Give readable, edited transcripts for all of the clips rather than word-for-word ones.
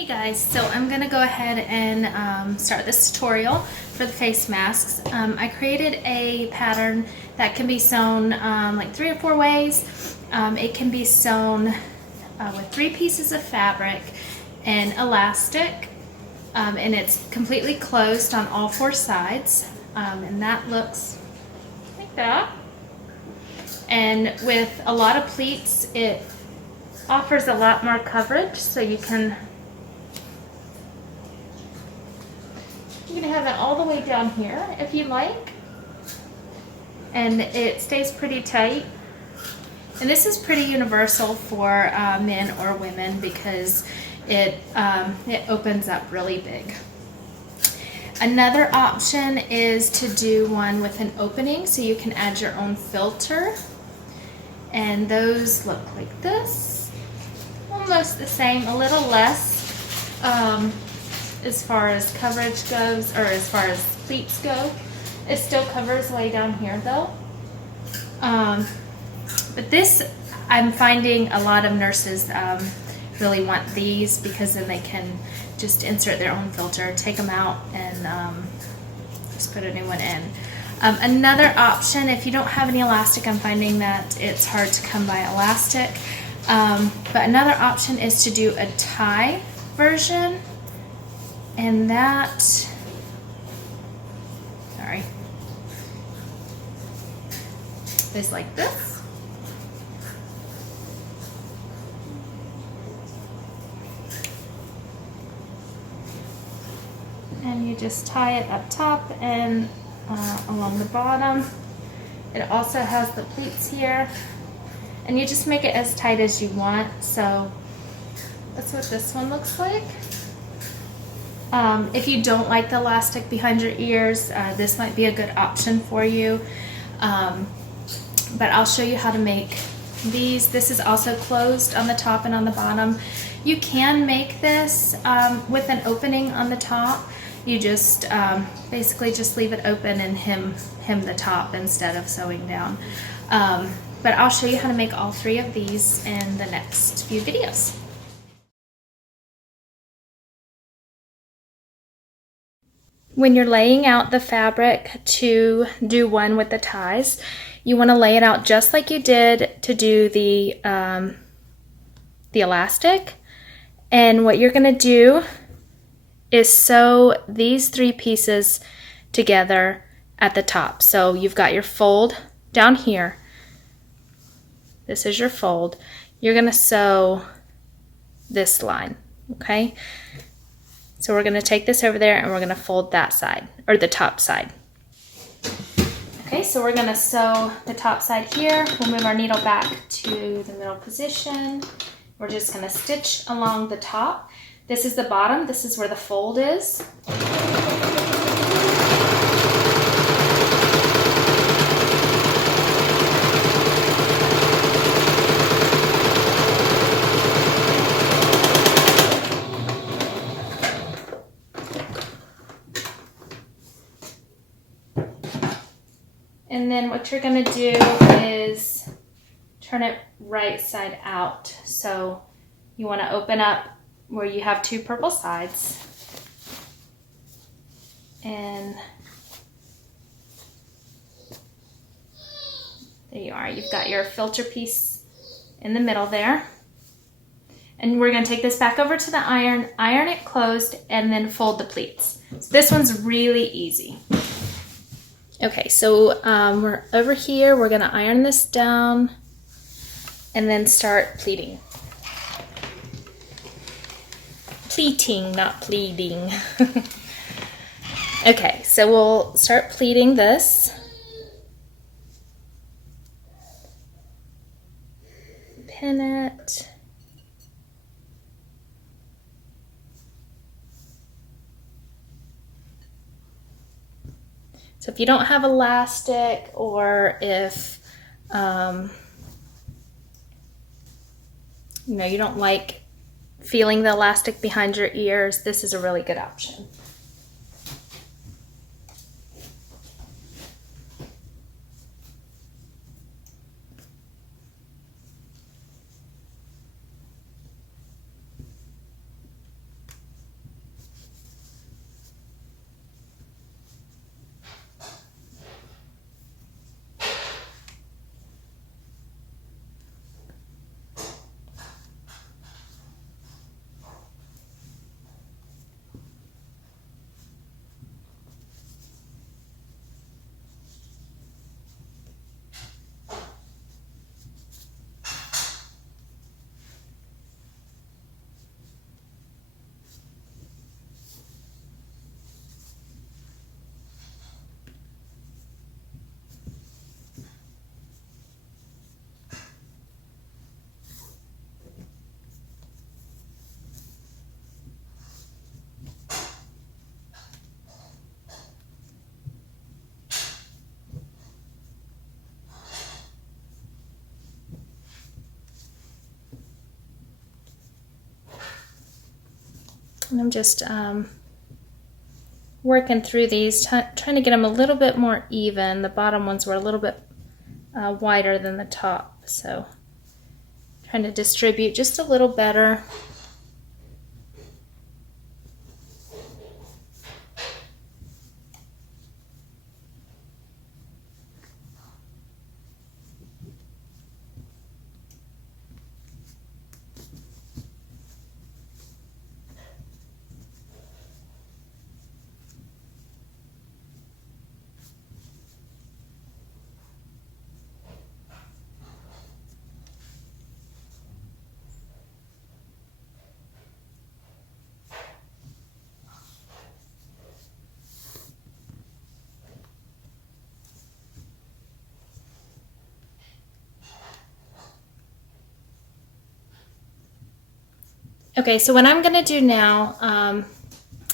Hey guys, so I'm going to go ahead and start this tutorial for the face masks. I created a pattern that can be sewn like 3 or 4 ways. It can be sewn with 3 pieces of fabric and elastic, and it's completely closed on all 4 sides, and that looks like that. And with a lot of pleats, it offers a lot more coverage, so you can have it all the way down here if you like, and it stays pretty tight. And this is pretty universal for men or women because it opens up really big. Another option is to do one with an opening, so you can add your own filter, and those look like this, almost the same, a little less as far as coverage goes, or as far as pleats go. It still covers way down here though. But this, I'm finding a lot of nurses really want these because then they can just insert their own filter, take them out, and just put a new one in. Another option, if you don't have any elastic, I'm finding that it's hard to come by elastic, but another option is to do a tie version. And that, sorry, is like this. And you just tie it up top and along the bottom. It also has the pleats here. And you just make it as tight as you want. So that's what this one looks like. If you don't like the elastic behind your ears, this might be a good option for you. But I'll show you how to make these. This is also closed on the top and on the bottom. You can make this with an opening on the top. You just basically just leave it open and hem the top instead of sewing down. But I'll show you how to make all 3 of these in the next few videos. When you're laying out the fabric to do one with the ties, you want to lay it out just like you did to do the elastic. And what you're going to do is sew these 3 pieces together at the top. So you've got your fold down here. This is your fold. You're going to sew this line, okay? So we're going to take this over there and we're going to fold that side, or the top side. Okay, so we're going to sew the top side here. We'll move our needle back to the middle position. We're just going to stitch along the top. This is the bottom. This is where the fold is. And then what you're going to do is turn it right side out. So you want to open up where you have 2 purple sides. And there you are. You've got your filter piece in the middle there. And we're going to take this back over to the iron it closed, and then fold the pleats. So this one's really easy. Okay, so we're over here. We're going to iron this down and then start pleating. Pleating, not pleating. Okay, so we'll start pleating this. Pin it. So if you don't have elastic, or if you don't like feeling the elastic behind your ears, this is a really good option. And I'm just working through these, trying to get them a little bit more even. The bottom ones were a little bit wider than the top, so trying to distribute just a little better. Okay, so what I'm gonna do now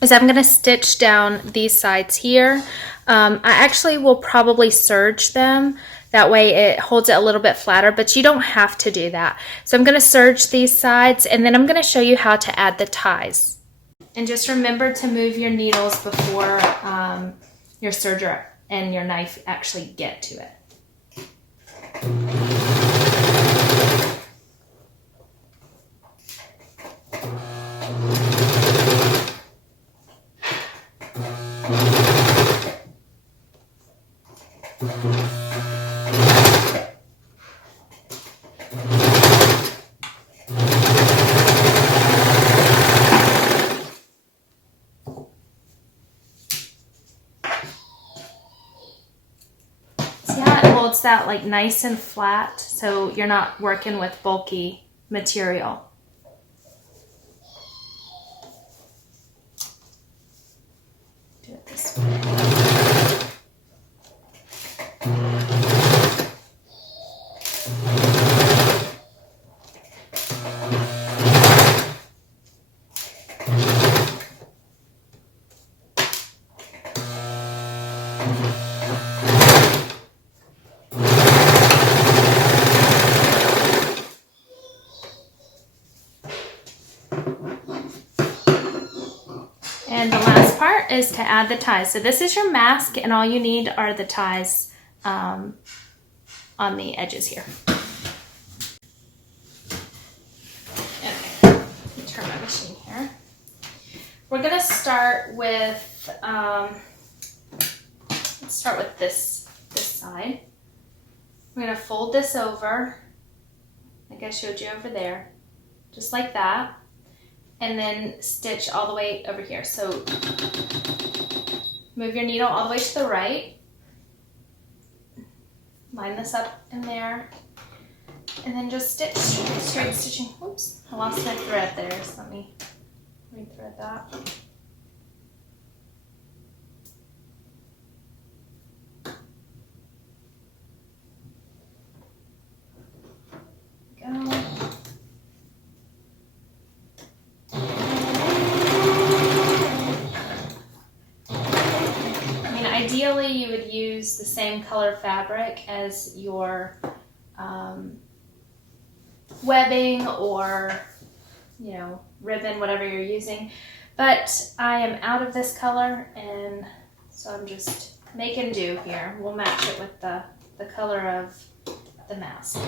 is I'm gonna stitch down these sides here. I actually will probably serge them. That way it holds it a little bit flatter, but you don't have to do that. So I'm gonna serge these sides, and then I'm gonna show you how to add the ties. And just remember to move your needles before your serger and your knife actually get to it. Holds that like nice and flat, so you're not working with bulky material. Do it this way. And the last part is to add the ties. So this is your mask, and all you need are the ties on the edges here. Okay, let me turn my machine here. We're gonna start with, let's start with this side. We're gonna fold this over, like I showed you over there, just like that. And then stitch all the way over here. So move your needle all the way to the right. Line this up in there. And then just stitch, straight stitching. Whoops, I lost my thread there, so let me re-thread that. Go. Ideally, you would use the same color fabric as your webbing or, you know, ribbon, whatever you're using. But I am out of this color, and so I'm just making do here. We'll match it with the color of the mask.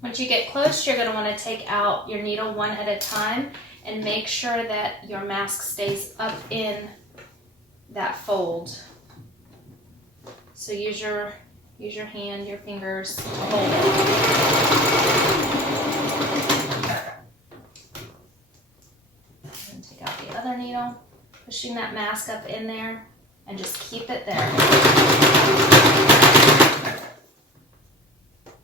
Once you get close, you're going to want to take out your needle one at a time and make sure that your mask stays up in that fold. So use your hand, your fingers to hold it. And take out the other needle, pushing that mask up in there, and just keep it there.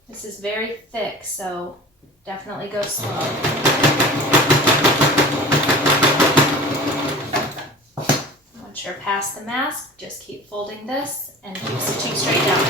This is very thick, so definitely go slow. Once you're past the mask, just keep folding this and keep stitching straight down.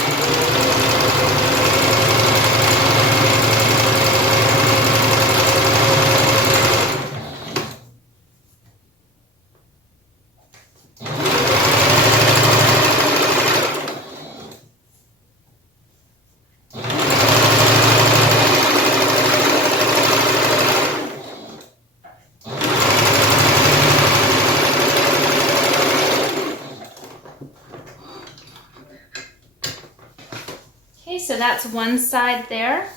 Okay, so that's one side there.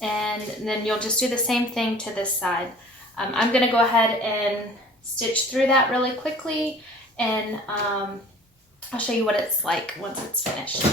And then you'll just do the same thing to this side. I'm gonna go ahead and stitch through that really quickly, and I'll show you what it's like once it's finished.